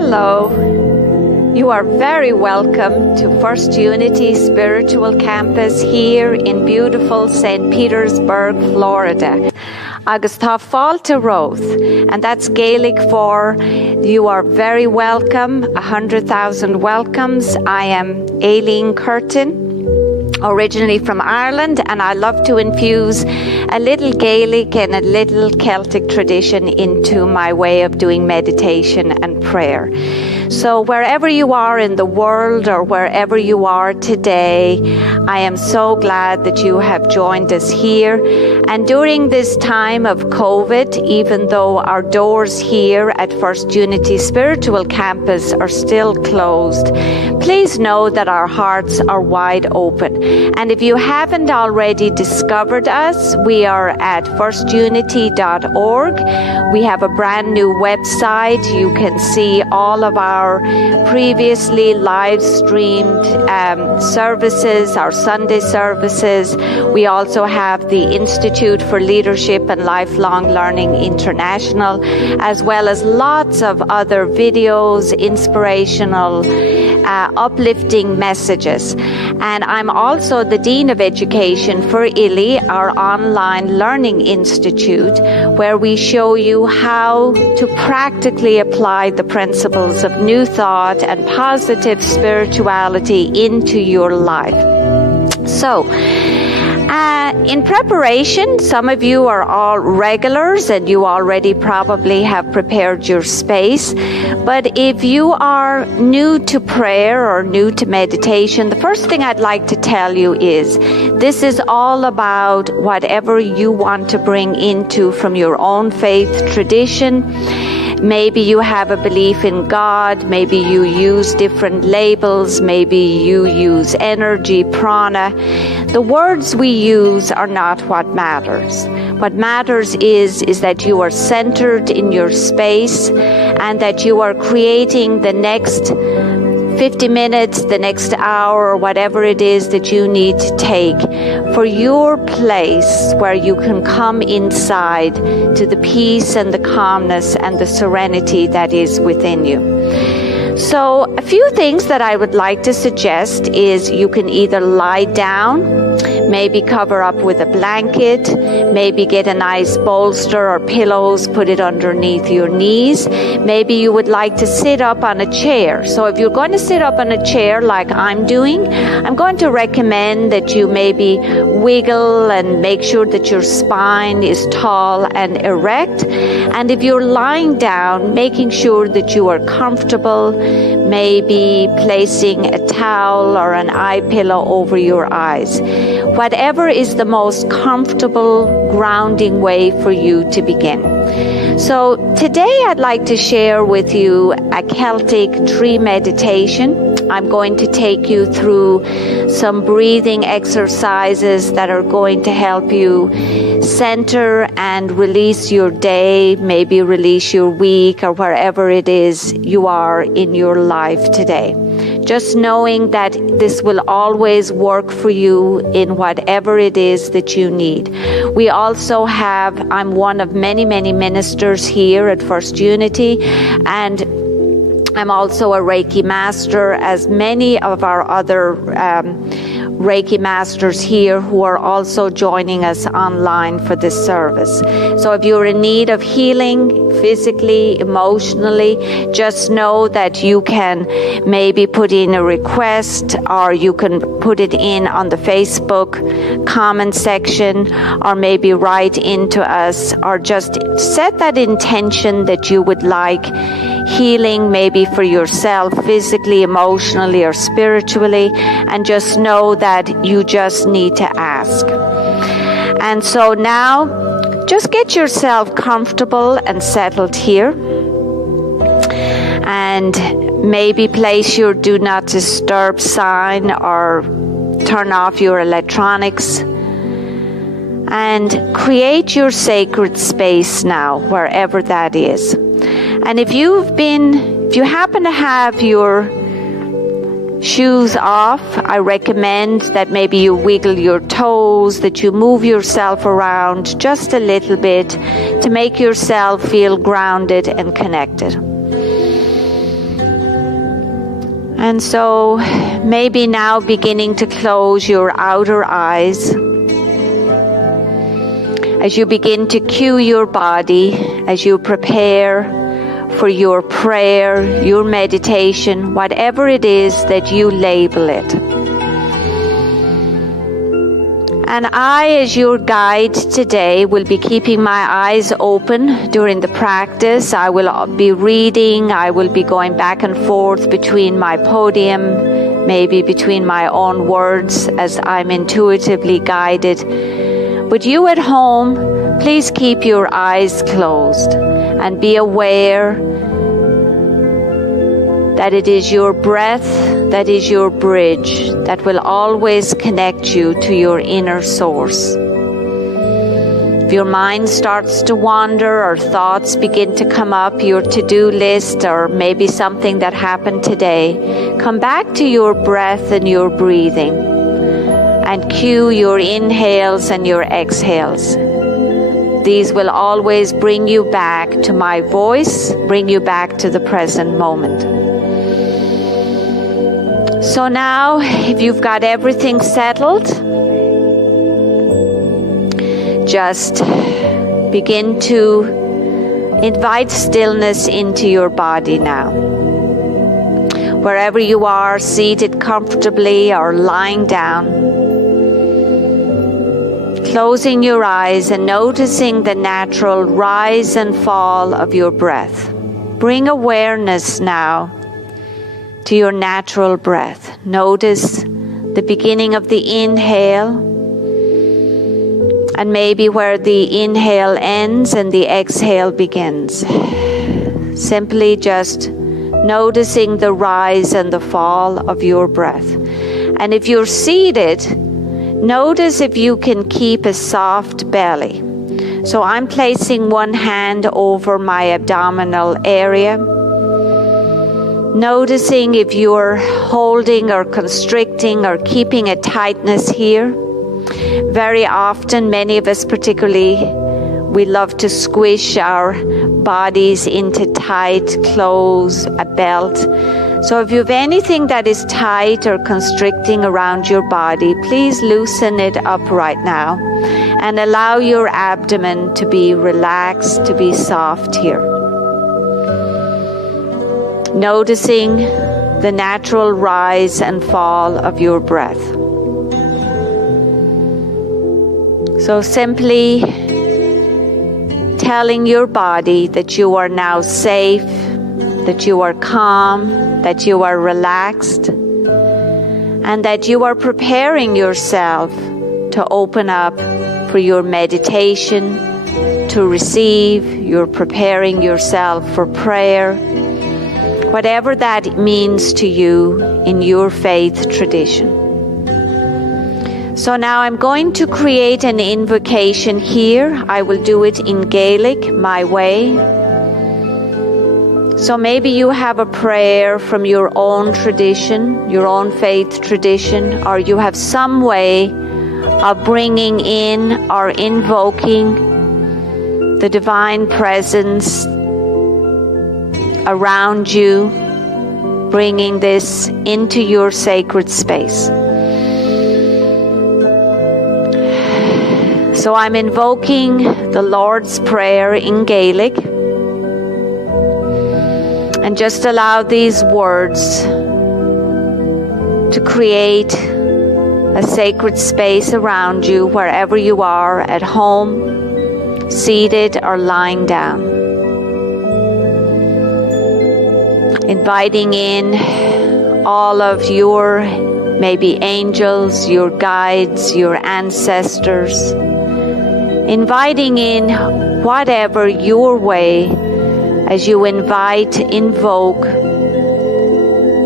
Hello. You are very welcome to First Unity Spiritual Campus here in beautiful St. Petersburg, Florida. Agus tá fáilte Roth, and that's Gaelic for you are very welcome, 100,000 welcomes. I am Aileen Curtin, originally from Ireland, and I love to infuse a little Gaelic and a little Celtic tradition into my way of doing meditation and prayer. So wherever you are in the world or wherever you are today, I am so glad that you have joined us here. And during this time of COVID, even though our doors here at First Unity Spiritual Campus are still closed, please know that our hearts are wide open. And if you haven't already discovered us, we are at firstunity.org. We have a brand new website. You can see all of our previously live streamed services, our Sunday services. We also have the Institute for Leadership and Lifelong Learning International, as well as lots of other videos, inspirational, uplifting messages. And I'm also the Dean of Education for ILI, our online learning institute, where we show you how to practically apply the principles of new thought and positive spirituality into your life. So, in preparation, some of you are all regulars and you already probably have prepared your space. But if you are new to prayer or new to meditation, the first thing I'd like to tell you is this is all about whatever you want to bring into from your own faith tradition. Maybe you have a belief in God, maybe you use different labels, maybe you use energy, prana. The words we use are not what matters. What matters is that you are centered in your space and that you are creating the next 50 minutes, the next hour, or whatever it is that you need to take for your place where you can come inside to the peace and the calmness and the serenity that is within you. So a few things that I would like to suggest is you can either lie down, maybe cover up with a blanket, maybe get a nice bolster or pillows, put it underneath your knees. Maybe you would like to sit up on a chair. So if you're going to sit up on a chair like I'm doing, I'm going to recommend that you maybe wiggle and make sure that your spine is tall and erect. And if you're lying down, making sure that you are comfortable, maybe placing a towel or an eye pillow over your eyes. Whatever is the most comfortable, grounding way for you to begin. So today I'd like to share with you a Celtic tree meditation. I'm going to take you through some breathing exercises that are going to help you center and release your day, maybe release your week or wherever it is you are in your life today. Just knowing that this will always work for you in whatever it is that you need. We also have, I'm one of many, many ministers here at First Unity, and I'm also a Reiki master, as many of our other Reiki masters here who are also joining us online for this service. So if you're in need of healing physically, emotionally, just know that you can maybe put in a request, or you can put it in on the Facebook comment section, or maybe write into us, or just set that intention that you would like healing maybe for yourself physically, emotionally, or spiritually, and just know that you just need to ask. And so now just get yourself comfortable and settled here, and maybe place your do not disturb sign or turn off your electronics, and create your sacred space now, wherever that is. And if you happen to have your shoes off, I recommend that maybe you wiggle your toes, that you move yourself around just a little bit to make yourself feel grounded and connected. And so maybe now beginning to close your outer eyes as you begin to cue your body, as you prepare for your prayer, your meditation, whatever it is that you label it. And I, as your guide today, will be keeping my eyes open during the practice. I will be reading. I will be going back and forth between my podium, maybe between my own words as I'm intuitively guided. But you at home, please keep your eyes closed and be aware that it is your breath that is your bridge that will always connect you to your inner source. If your mind starts to wander or thoughts begin to come up, your to-do list or maybe something that happened today, come back to your breath and your breathing and cue your inhales and your exhales. These will always bring you back to my voice, bring you back to the present moment. So now, if you've got everything settled, just begin to invite stillness into your body now. Wherever you are, seated comfortably or lying down, closing your eyes and noticing the natural rise and fall of your breath. Bring awareness now to your natural breath. Notice the beginning of the inhale and maybe where the inhale ends and the exhale begins. Simply just noticing the rise and the fall of your breath. And if you're seated, notice if you can keep a soft belly. So I'm placing one hand over my abdominal area, noticing if you're holding or constricting or keeping a tightness here. Very often, many of us particularly, we love to squish our bodies into tight clothes, a belt. So if you have anything that is tight or constricting around your body, please loosen it up right now and allow your abdomen to be relaxed, to be soft here. Noticing the natural rise and fall of your breath. So simply telling your body that you are now safe, that you are calm, that you are relaxed, and that you are preparing yourself to open up for your meditation, to receive. You're preparing yourself for prayer, whatever that means to you in your faith tradition. So now I'm going to create an invocation here. I will do it in Gaelic, my way. So maybe you have a prayer from your own tradition, your own faith tradition, or you have some way of bringing in or invoking the divine presence around you, bringing this into your sacred space. So I'm invoking the Lord's Prayer in Gaelic, and just allow these words to create a sacred space around you wherever you are, at home, seated or lying down. Inviting in all of your maybe angels, your guides, your ancestors. Inviting in whatever your way as you invoke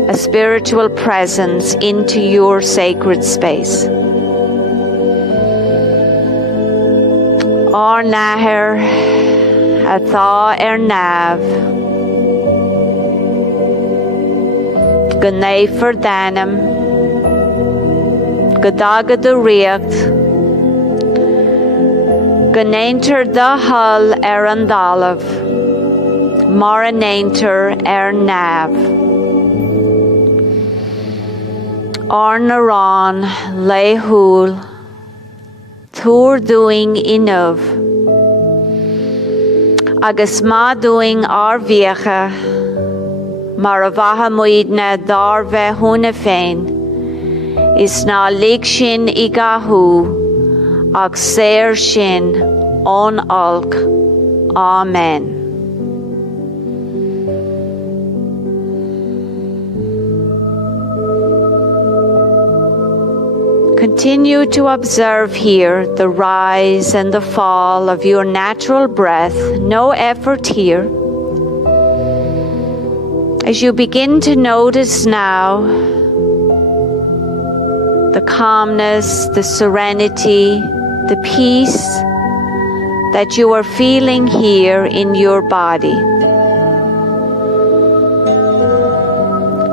a spiritual presence into your sacred space. Or Nahir Atha Nav Gunay Ferdanum Gadaga the Riacht Gunainter the Hull Arandalav Maranainter Nav Ornaran lehul thur doing inov agus ma doing arviecha maravaha muidna darve huna fein is na lig shin igahu ag ser shin on alk. Amen. Continue to observe here the rise and the fall of your natural breath. No effort here. As you begin to notice now the calmness, the serenity, the peace that you are feeling here in your body.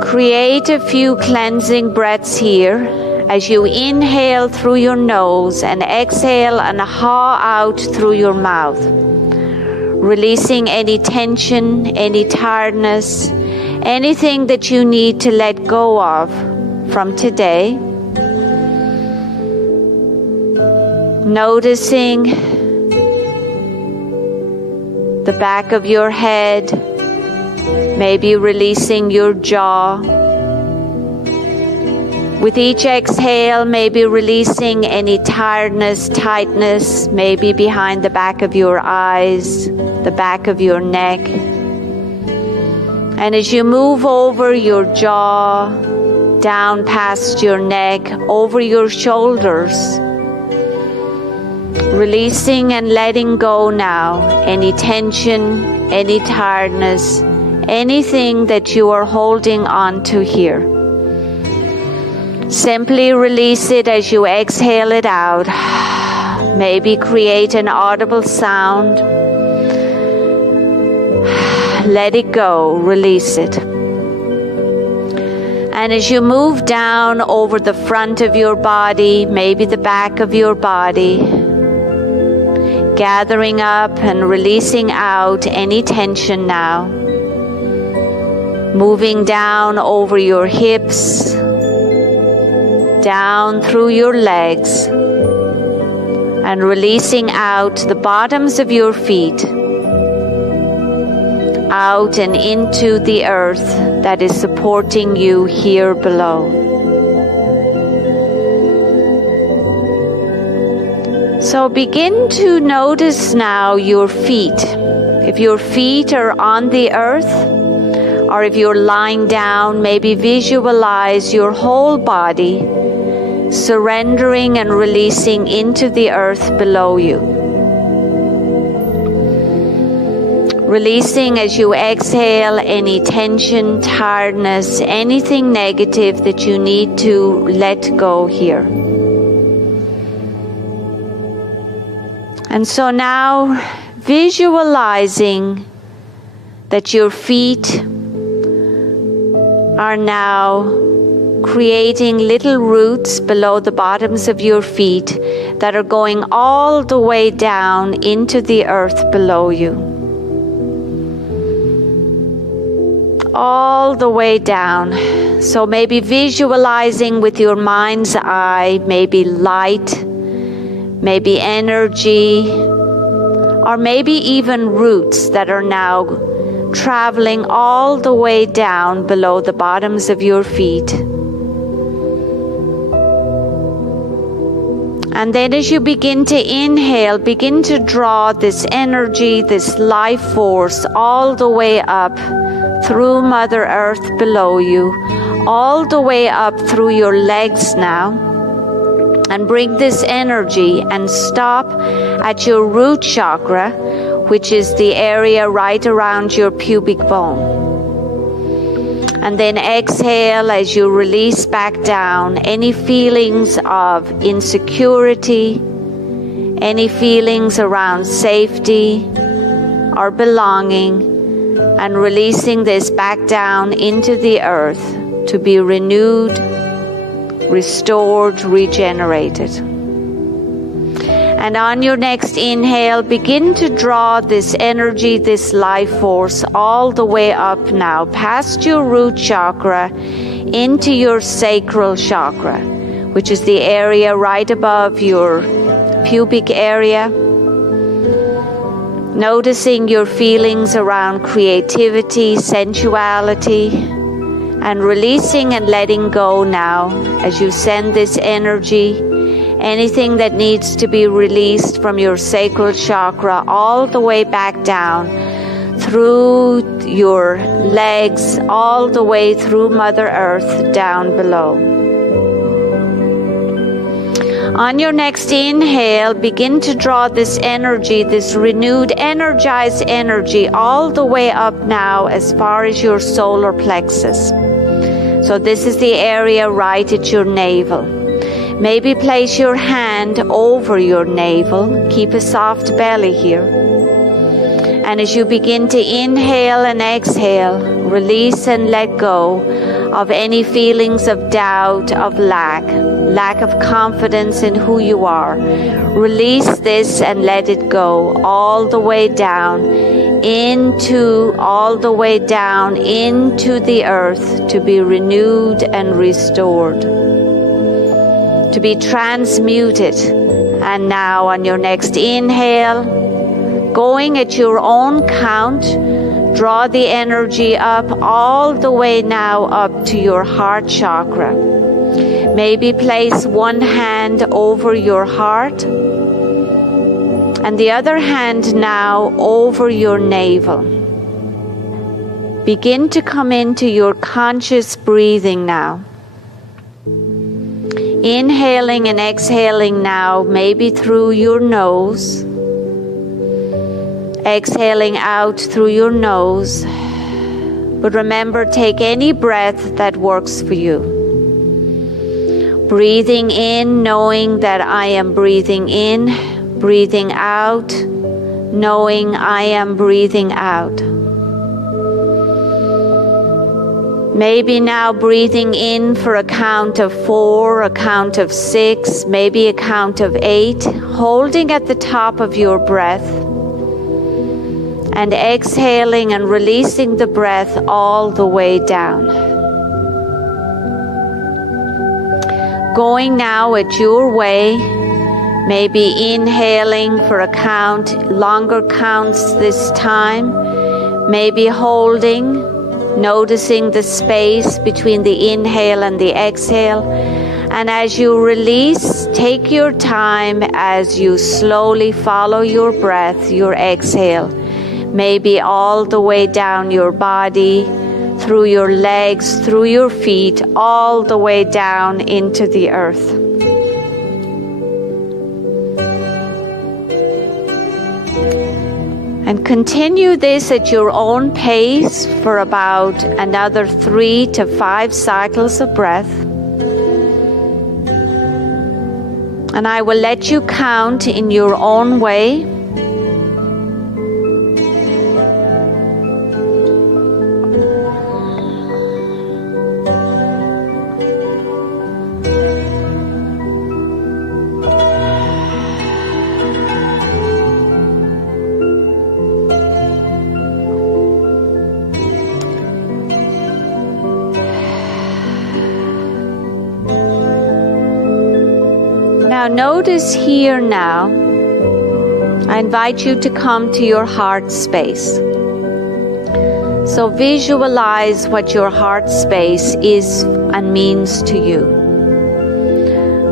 Create a few cleansing breaths here as you inhale through your nose and exhale and haw out through your mouth, releasing any tension, any tiredness, anything that you need to let go of from today. Noticing the back of your head, maybe releasing your jaw. With each exhale, maybe releasing any tiredness, tightness, maybe behind the back of your eyes, the back of your neck. And as you move over your jaw, down past your neck, over your shoulders, releasing and letting go now any tension, any tiredness, anything that you are holding on to here. Simply release it as you exhale it out. Maybe create an audible sound. Let it go, release it. And as you move down over the front of your body, maybe the back of your body, gathering up and releasing out any tension now. Moving down over your hips, down through your legs, and releasing out the bottoms of your feet, out and into the earth that is supporting you here below. So begin to notice now your feet. If your feet are on the earth, or if you're lying down, maybe visualize your whole body surrendering and releasing into the earth below you. Releasing as you exhale any tension, tiredness, anything negative that you need to let go here. And so now visualizing that your feet are now creating little roots below the bottoms of your feet that are going all the way down into the earth below you. All the way down. So maybe visualizing with your mind's eye, maybe light, maybe energy, or maybe even roots that are now traveling all the way down below the bottoms of your feet. And then as you begin to inhale, begin to draw this energy, this life force all the way up through Mother Earth below you, all the way up through your legs now. And bring this energy and stop at your root chakra, which is the area right around your pubic bone. And then exhale as you release back down any feelings of insecurity, any feelings around safety or belonging, and releasing this back down into the earth to be renewed, restored, regenerated. And on your next inhale, begin to draw this energy, this life force, all the way up now, past your root chakra, into your sacral chakra, which is the area right above your pubic area. Noticing your feelings around creativity, sensuality, and releasing and letting go now as you send this energy, anything that needs to be released from your sacral chakra all the way back down through your legs, all the way through Mother Earth down below. On your next inhale, begin to draw this energy, this renewed, energized energy, all the way up now as far as your solar plexus. So this is the area right at your navel. Maybe place your hand over your navel. Keep a soft belly here. And as you begin to inhale and exhale, release and let go of any feelings of doubt, of lack of confidence in who you are. Release this and let it go all the way down into the earth to be renewed and restored, to be transmuted. And now on your next inhale, going at your own count, draw the energy up all the way now up to your heart chakra. Maybe place one hand over your heart and the other hand now over your navel. Begin to come into your conscious breathing now. Inhaling and exhaling now, maybe through your nose. Exhaling out through your nose. But remember, take any breath that works for you. Breathing in, knowing that I am breathing in. Breathing out, knowing I am breathing out. Maybe now breathing in for a count of 4, a count of 6, maybe a count of 8, holding at the top of your breath. And exhaling and releasing the breath all the way down. Going now at your way, maybe inhaling for a count, longer counts this time, maybe holding, noticing the space between the inhale and the exhale. And as you release, take your time as you slowly follow your breath, your exhale. Maybe all the way down your body, through your legs, through your feet, all the way down into the earth. And continue this at your own pace for about another 3 to 5 cycles of breath. And I will let you count in your own way. Now notice here now, I invite you to come to your heart space. So visualize what your heart space is and means to you.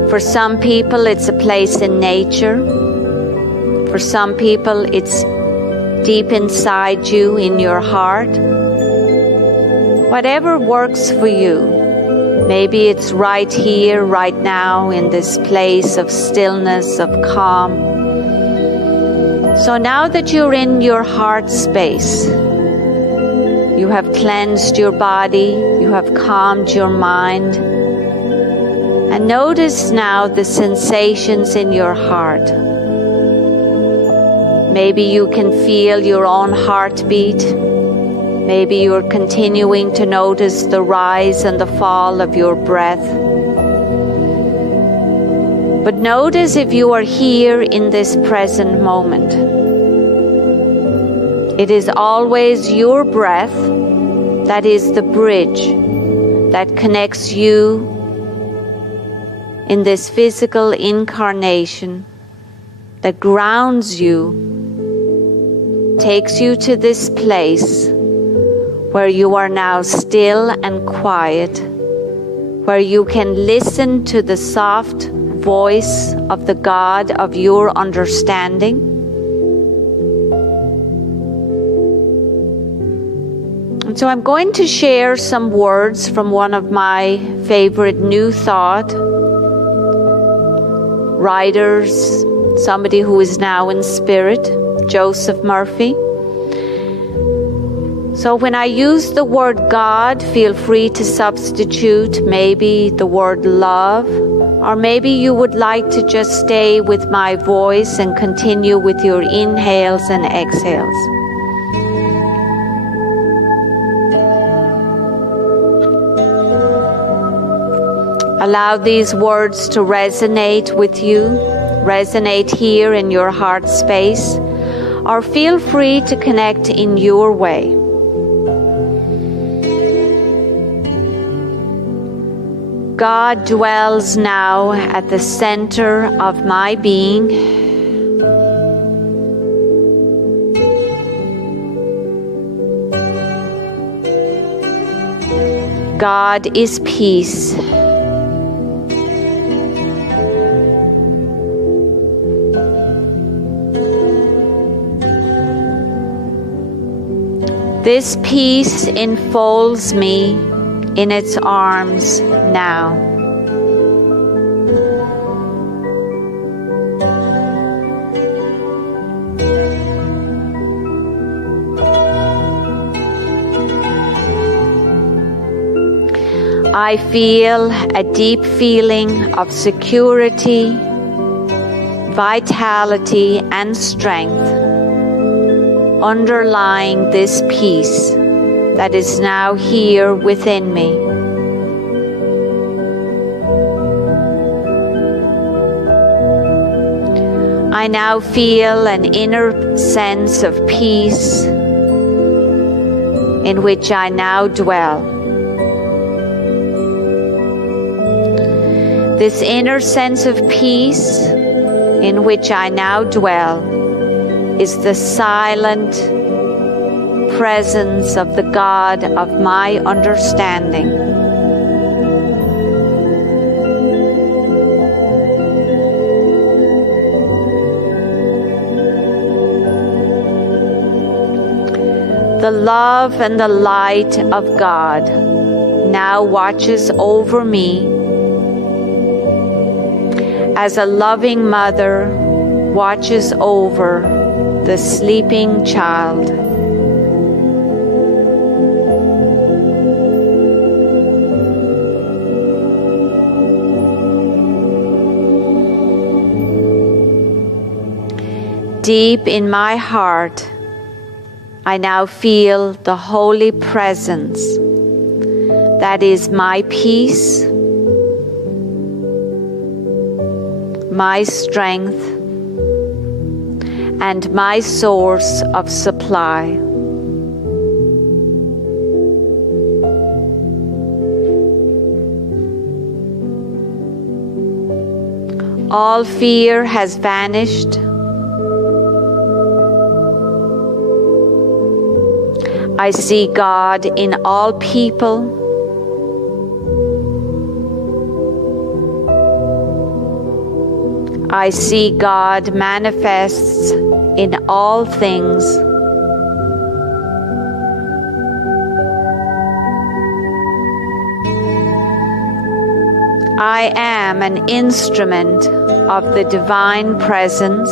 For some people it's a place in nature. For some people it's deep inside you in your heart. Whatever works for you. Maybe it's right here, right now, in this place of stillness, of calm. So now that you're in your heart space, you have cleansed your body, you have calmed your mind. And notice now the sensations in your heart. Maybe you can feel your own heartbeat. Maybe you're continuing to notice the rise and the fall of your breath. But notice if you are here in this present moment. It is always your breath that is the bridge that connects you in this physical incarnation, that grounds you, takes you to this place where you are now still and quiet, where you can listen to the soft voice of the God of your understanding. And so I'm going to share some words from one of my favorite New Thought writers, somebody who is now in spirit, Joseph Murphy. So when I use the word God, feel free to substitute maybe the word love, or maybe you would like to just stay with my voice and continue with your inhales and exhales. Allow these words to resonate with you, resonate here in your heart space, or feel free to connect in your way. God dwells now at the center of my being. God is peace. This peace enfolds me in its arms now. I feel a deep feeling of security, vitality, and strength underlying this peace that is now here within me. I now feel an inner sense of peace in which I now dwell. This inner sense of peace in which I now dwell is the silent presence of the God of my understanding. The love and the light of God now watches over me as a loving mother watches over the sleeping child. Deep in my heart, I now feel the holy presence that is my peace, my strength, and my source of supply. All fear has vanished. I see God in all people. I see God manifests in all things. I am an instrument of the divine presence.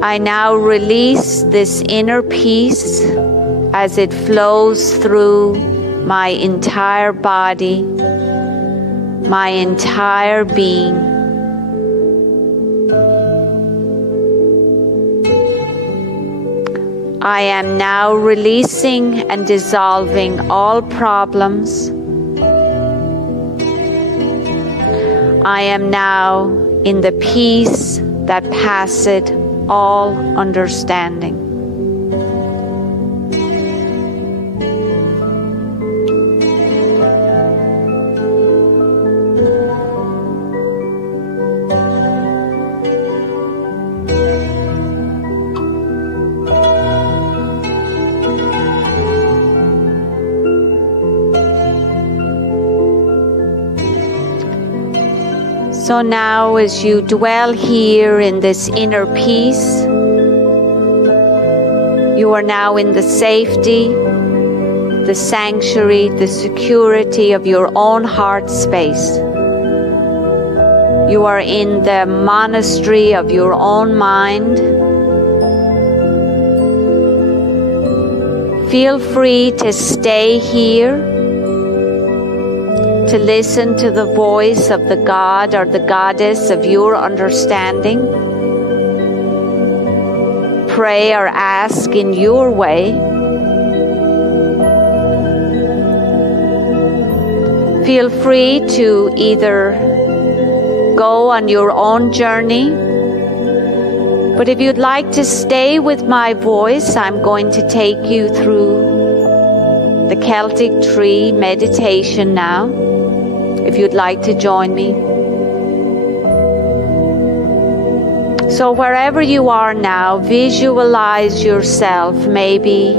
I now release this inner peace as it flows through my entire body, my entire being. I am now releasing and dissolving all problems. I am now in the peace that passeth all understanding. So now as you dwell here in this inner peace, you are now in the safety, the sanctuary, the security of your own heart space. You are in the monastery of your own mind. Feel free to stay here, to listen to the voice of the God or the Goddess of your understanding. Pray or ask in your way. Feel free to either go on your own journey, but if you'd like to stay with my voice, I'm going to take you through the Celtic tree meditation now, if you'd like to join me. So wherever you are now, visualize yourself maybe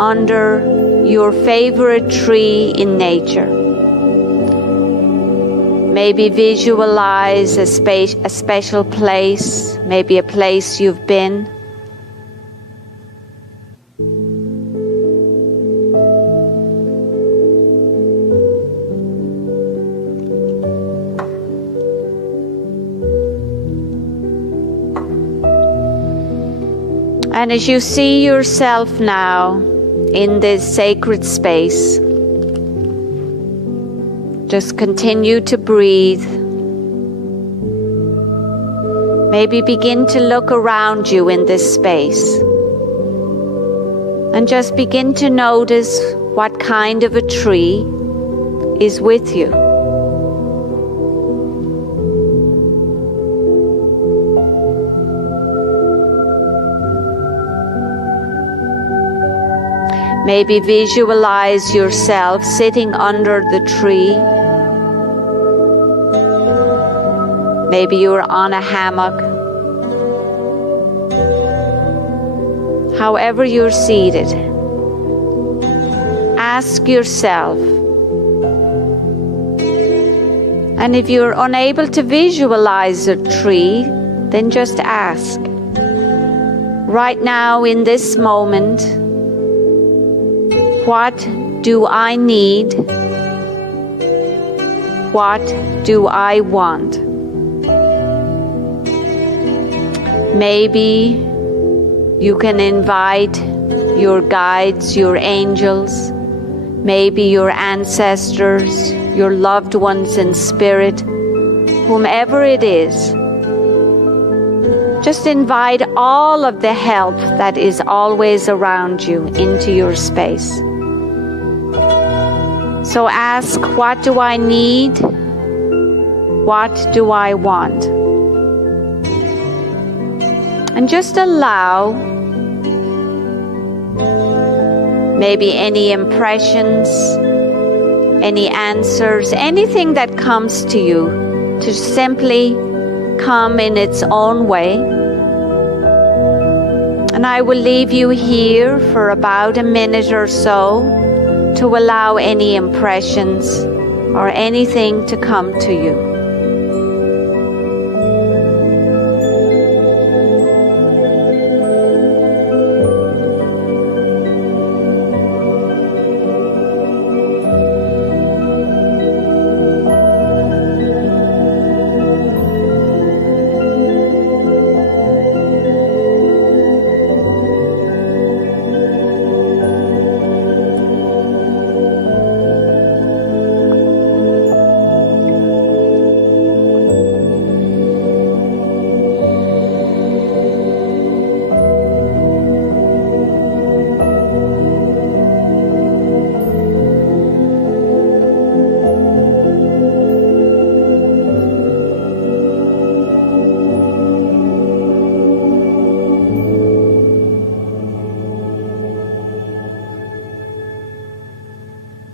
under your favorite tree in nature. Maybe visualize a special place, maybe a place you've been. And as you see yourself now in this sacred space, just continue to breathe. Maybe begin to look around you in this space. And just begin to notice what kind of a tree is with you. Maybe visualize yourself sitting under the tree. Maybe you're on a hammock. However you're seated, ask yourself. And if you're unable to visualize a tree, then just ask. Right now, in this moment, what do I need? What do I want? Maybe you can invite your guides, your angels, maybe your ancestors, your loved ones in spirit, whomever it is. Just invite all of the help that is always around you into your space. So ask, what do I need? What do I want? And just allow maybe any impressions, any answers, anything that comes to you to simply come in its own way. And I will leave you here for about a minute or so to allow any impressions or anything to come to you.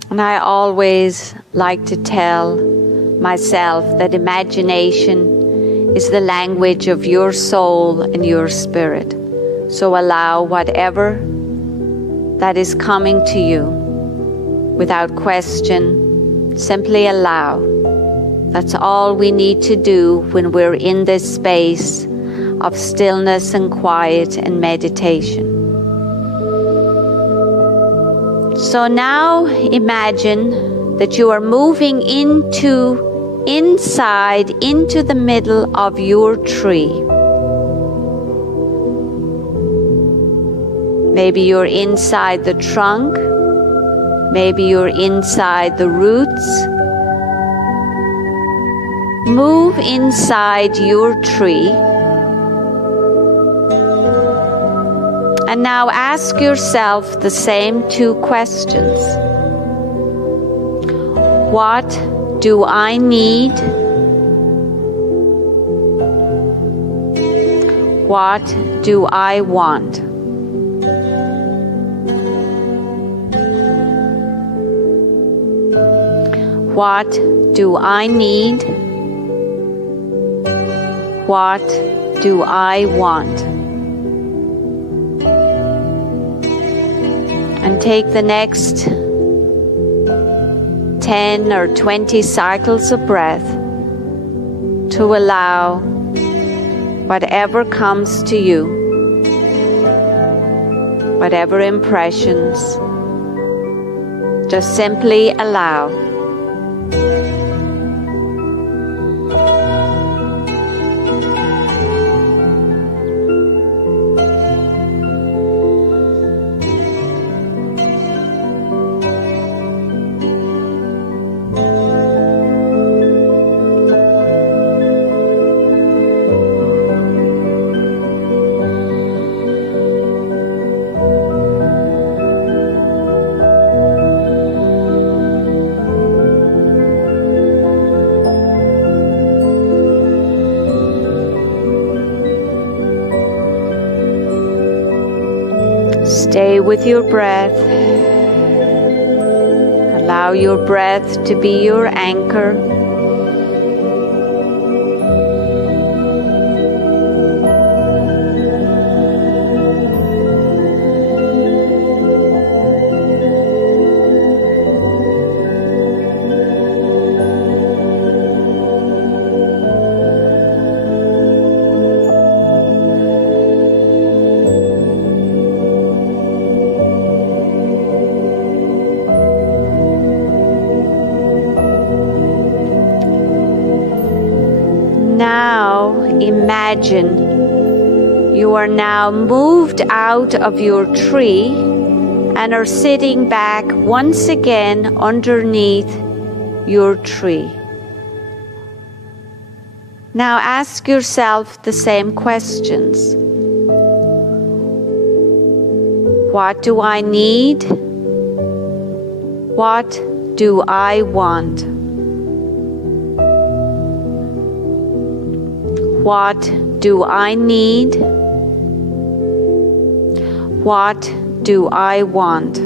And I always like to tell myself that imagination is the language of your soul and your spirit. So allow whatever that is coming to you without question. Simply allow. That's all we need to do when we're in this space of stillness and quiet and meditation. So now imagine that you are moving inside into the middle of your tree. Maybe you're inside the trunk, maybe you're inside the roots. Move inside your tree. And now ask yourself the same two questions. What do I need? What do I want? What do I need? What do I want? And take the next 10 or 20 cycles of breath to allow whatever comes to you, whatever impressions, just simply allow. Stay with your breath. Allow your breath to be your anchor. Now imagine you are now moved out of your tree and are sitting back once again underneath your tree. Now ask yourself the same questions. What do I need? What do I want? What do I need? What do I want?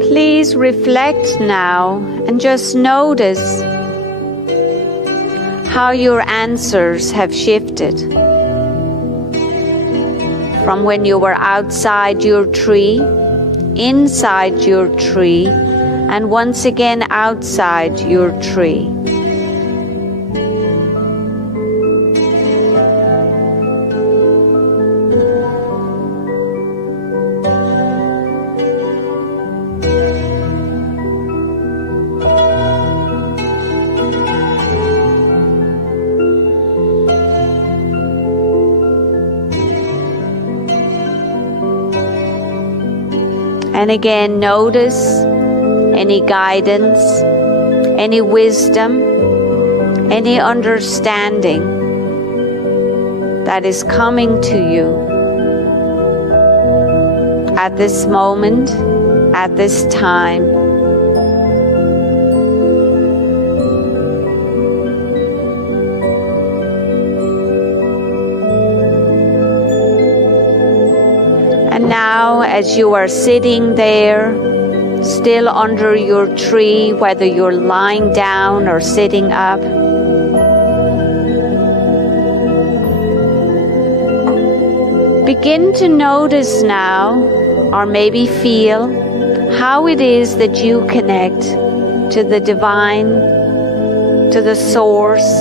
Please reflect now and just notice how your answers have shifted from when you were outside your tree, inside your tree, and once again outside your tree. And again, notice any guidance, any wisdom, any understanding that is coming to you at this moment, at this time. And now, as you are sitting there, still under your tree, whether you're lying down or sitting up, begin to notice now, or maybe feel, how it is that you connect to the divine, to the source,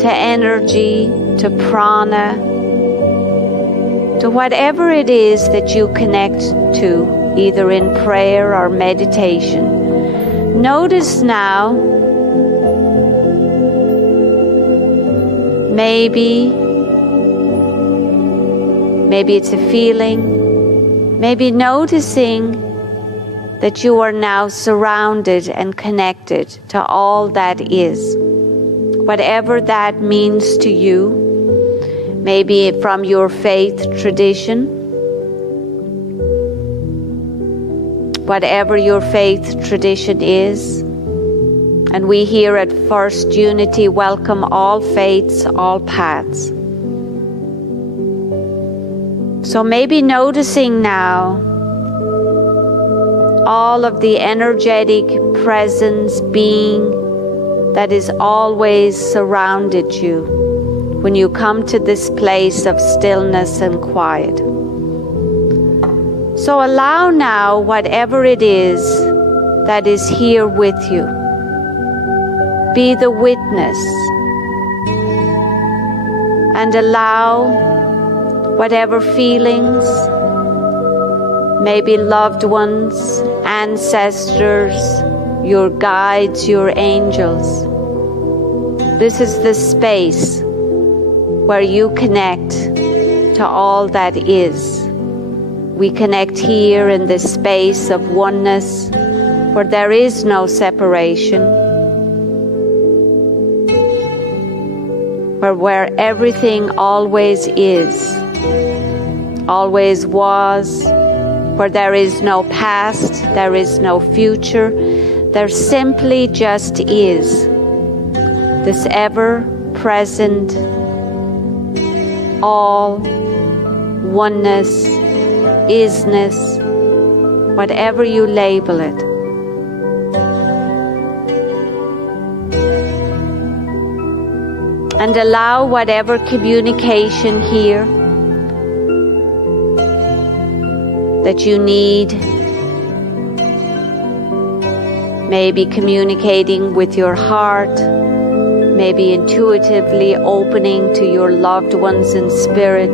to energy, to prana, to whatever it is that you connect to, either in prayer or meditation. Notice now, maybe it's a feeling, maybe noticing that you are now surrounded and connected to all that is, whatever that means to you. Maybe from your faith tradition, whatever your faith tradition is. And we here at First Unity welcome all faiths, all paths. So maybe noticing now all of the energetic presence, being that is always surrounded you when you come to this place of stillness and quiet. So allow now whatever it is that is here with you. Be the witness and allow whatever feelings, maybe loved ones, ancestors, your guides, your angels. This is the space where you connect to all that is. We connect here in this space of oneness where there is no separation, where everything always is, always was, where there is no past, there is no future, there simply just is. This ever-present all, oneness, isness, whatever you label it. And allow whatever communication here that you need, maybe communicating with your heart, maybe intuitively opening to your loved ones in spirit.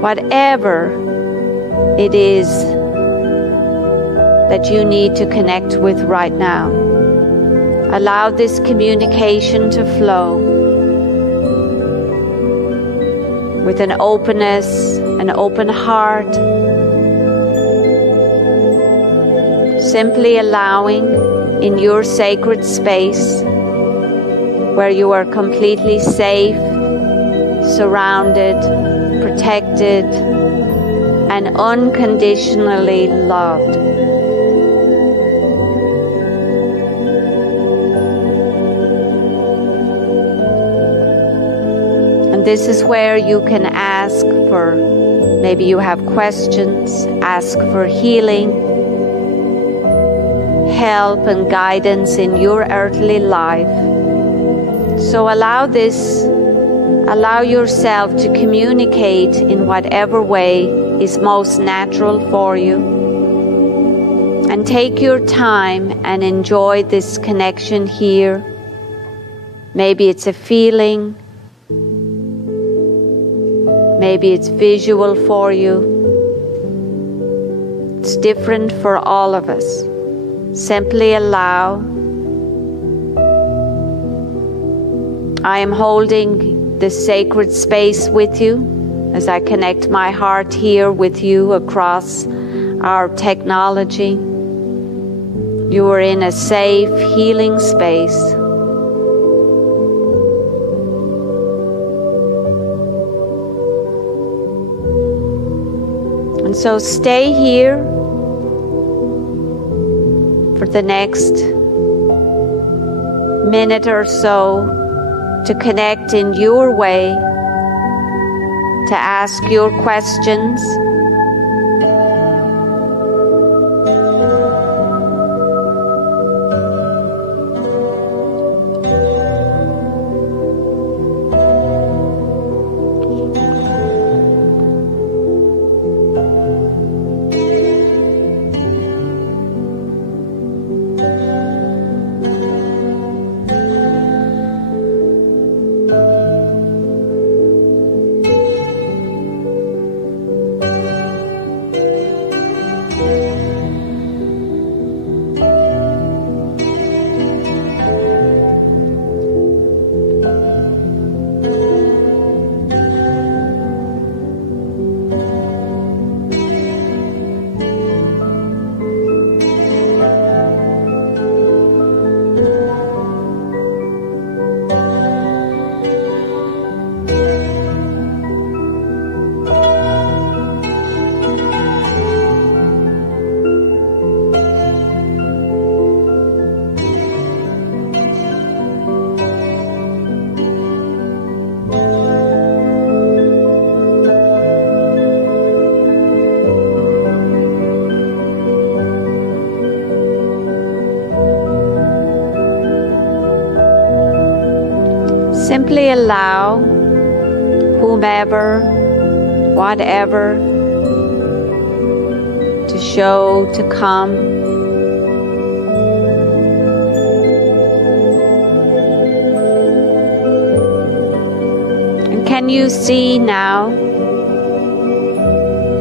Whatever it is that you need to connect with right now, allow this communication to flow with an openness, an open heart, simply allowing in your sacred space where you are completely safe, surrounded, protected, and unconditionally loved. And this is where you can ask for, maybe you have questions, ask for healing, help and guidance in your earthly life. So allow yourself to communicate in whatever way is most natural for you. And take your time and enjoy this connection here. Maybe it's a feeling, maybe it's visual for you. It's different for all of us. Simply allow. I am holding this sacred space with you as I connect my heart here with you across our technology. You are in a safe, healing space. And so stay here for the next minute or so to connect in your way, to ask your questions. Simply allow whomever, whatever, to show, to come. And can you see now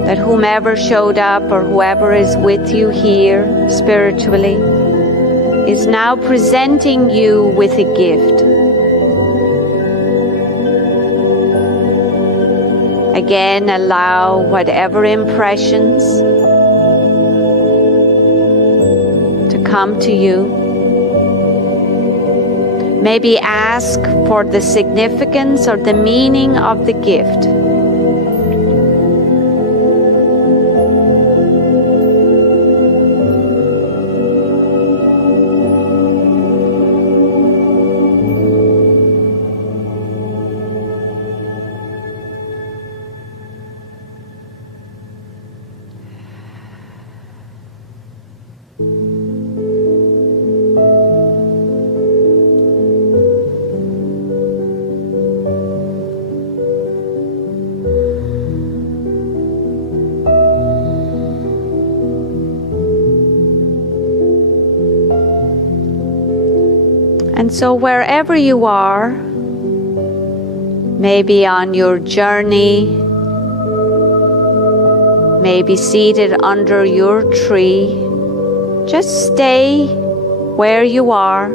that whomever showed up or whoever is with you here spiritually is now presenting you with a gift? Again, allow whatever impressions to come to you. Maybe ask for the significance or the meaning of the gift. And so wherever you are, maybe on your journey, maybe seated under your tree, just stay where you are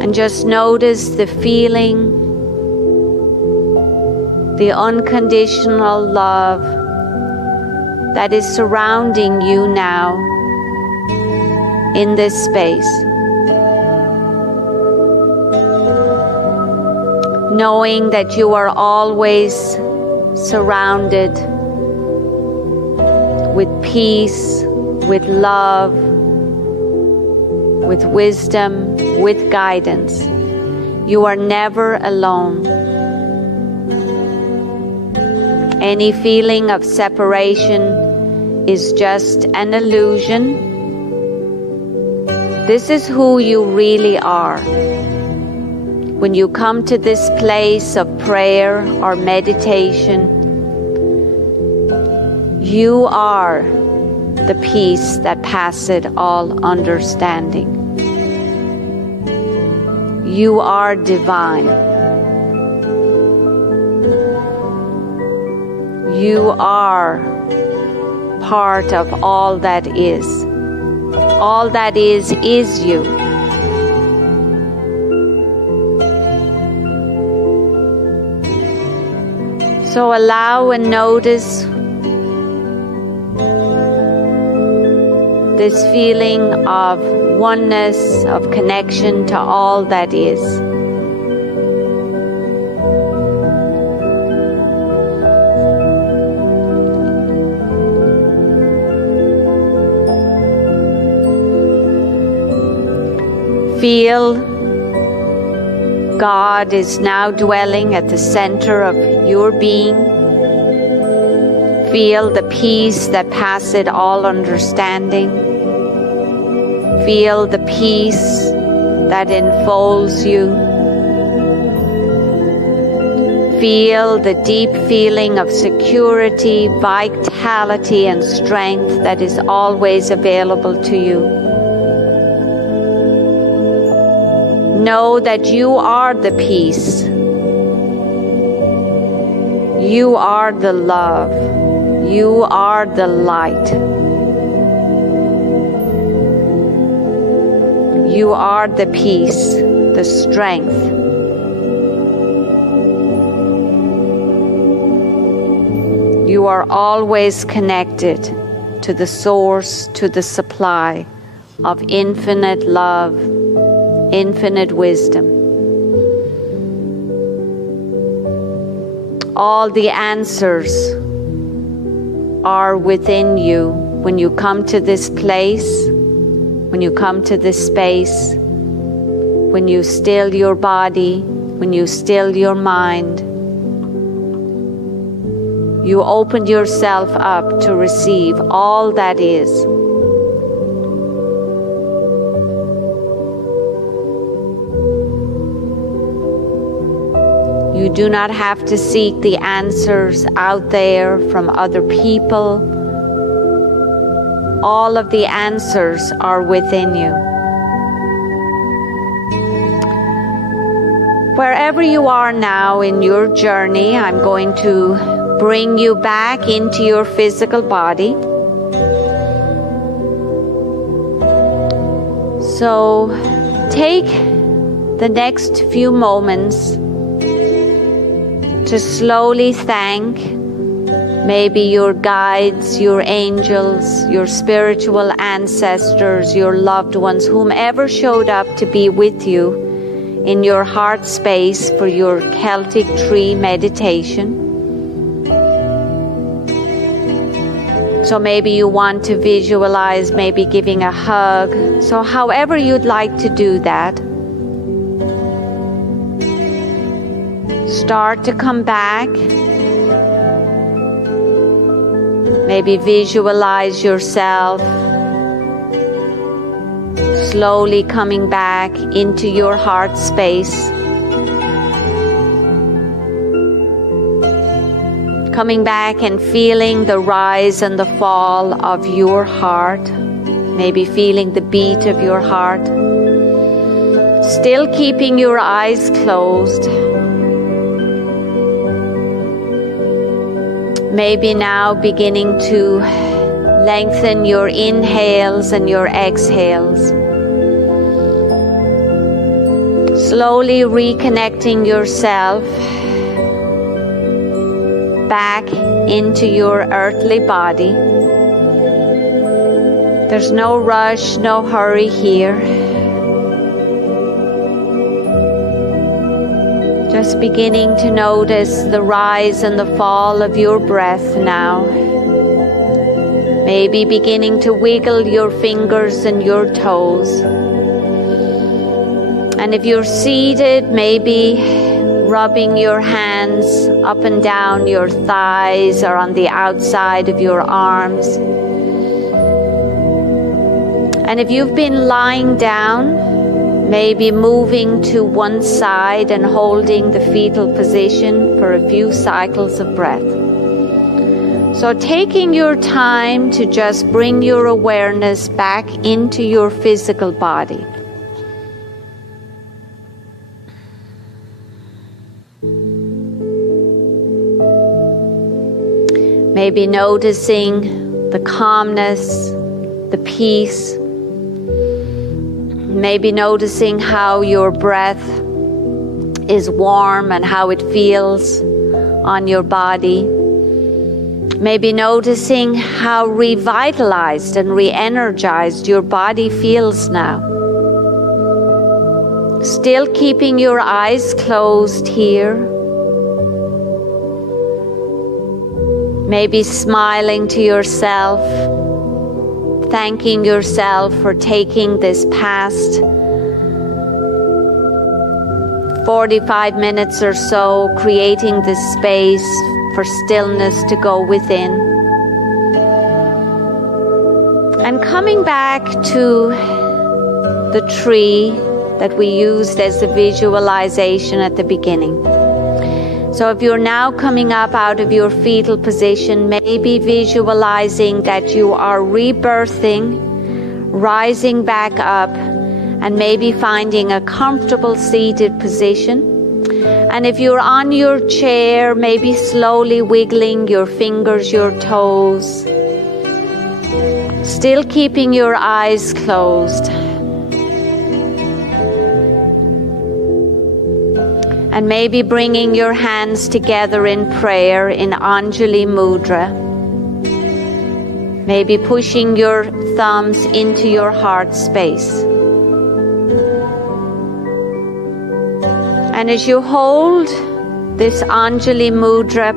and just notice the feeling, the unconditional love that is surrounding you now in this space. Knowing that you are always surrounded with peace, with love, with wisdom, with guidance. You are never alone. Any feeling of separation is just an illusion. This is who you really are. When you come to this place of prayer or meditation, you are the peace that passeth all understanding. You are divine. You are part of all that is. All that is you. So allow and notice this feeling of oneness, of connection to all that is. Feel God is now dwelling at the center of your being. Feel the peace that passeth all understanding. Feel the peace that enfolds you. Feel the deep feeling of security, vitality, and strength that is always available to you. Know that you are the peace. You are the love. You are the light. You are the peace, the strength. You are always connected to the source, to the supply of infinite love, infinite wisdom. All the answers are within you when you come to this place, when you come to this space, when you still your body, when you still your mind. You open yourself up to receive all that is. You do not have to seek the answers out there from other people. All of the answers are within you. Wherever you are now in your journey, I'm going to bring you back into your physical body. So take the next few moments to slowly thank maybe your guides, your angels, your spiritual ancestors, your loved ones, whomever showed up to be with you in your heart space for your Celtic tree meditation. So maybe you want to visualize maybe giving a hug. So however you'd like to do that, start to come back. Maybe visualize yourself slowly coming back into your heart space. Coming back and feeling the rise and the fall of your heart. Maybe feeling the beat of your heart. Still keeping your eyes closed. Maybe now beginning to lengthen your inhales and your exhales. Slowly reconnecting yourself back into your earthly body. There's no rush, no hurry here. Just beginning to notice the rise and the fall of your breath now. Maybe beginning to wiggle your fingers and your toes. And if you're seated, maybe rubbing your hands up and down your thighs or on the outside of your arms. And if you've been lying down, maybe moving to one side and holding the fetal position for a few cycles of breath. So taking your time to just bring your awareness back into your physical body. Maybe noticing the calmness, the peace. Maybe noticing how your breath is warm and how it feels on your body. Maybe noticing how revitalized and re-energized your body feels now. Still keeping your eyes closed here. Maybe smiling to yourself, thanking yourself for taking this past 45 minutes or so, creating this space for stillness to go within. And coming back to the tree that we used as the visualization at the beginning. So if you're now coming up out of your fetal position, maybe visualizing that you are rebirthing, rising back up, and maybe finding a comfortable seated position. And if you're on your chair, maybe slowly wiggling your fingers, your toes, still keeping your eyes closed. And maybe bringing your hands together in prayer in Anjali Mudra. Maybe pushing your thumbs into your heart space. And as you hold this Anjali Mudra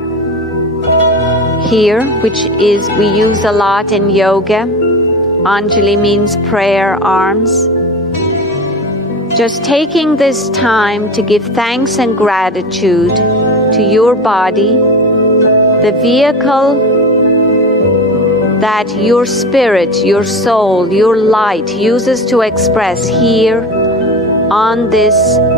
here, which is we use a lot in yoga. Anjali means prayer arms. Just taking this time to give thanks and gratitude to your body, the vehicle that your spirit, your soul, your light uses to express here on this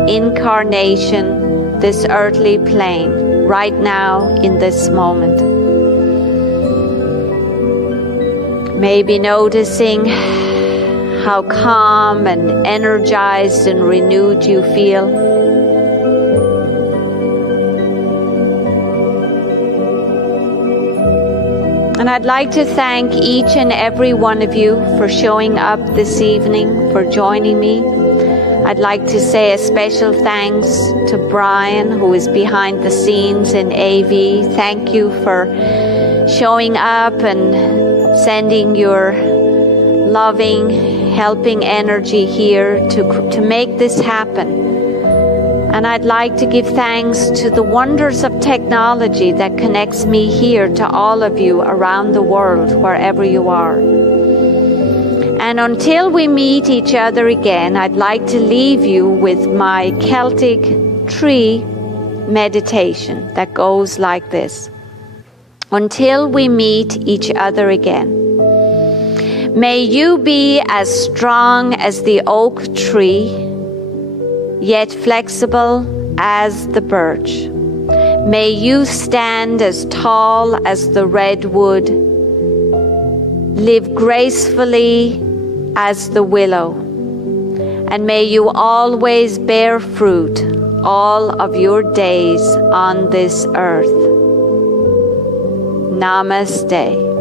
incarnation, this earthly plane, right now in this moment. Maybe noticing how calm and energized and renewed you feel. And I'd like to thank each and every one of you for showing up this evening, for joining me. I'd like to say a special thanks to Brian, who is behind the scenes in AV. Thank you for showing up and sending your loving, helping energy here to make this happen. And I'd like to give thanks to the wonders of technology that connects me here to all of you around the world, wherever you are. And until we meet each other again, I'd like to leave you with my Celtic tree meditation that goes like this. Until we meet each other again. May you be as strong as the oak tree, yet flexible as the birch. May you stand as tall as the redwood, live gracefully as the willow, and may you always bear fruit all of your days on this earth. Namaste.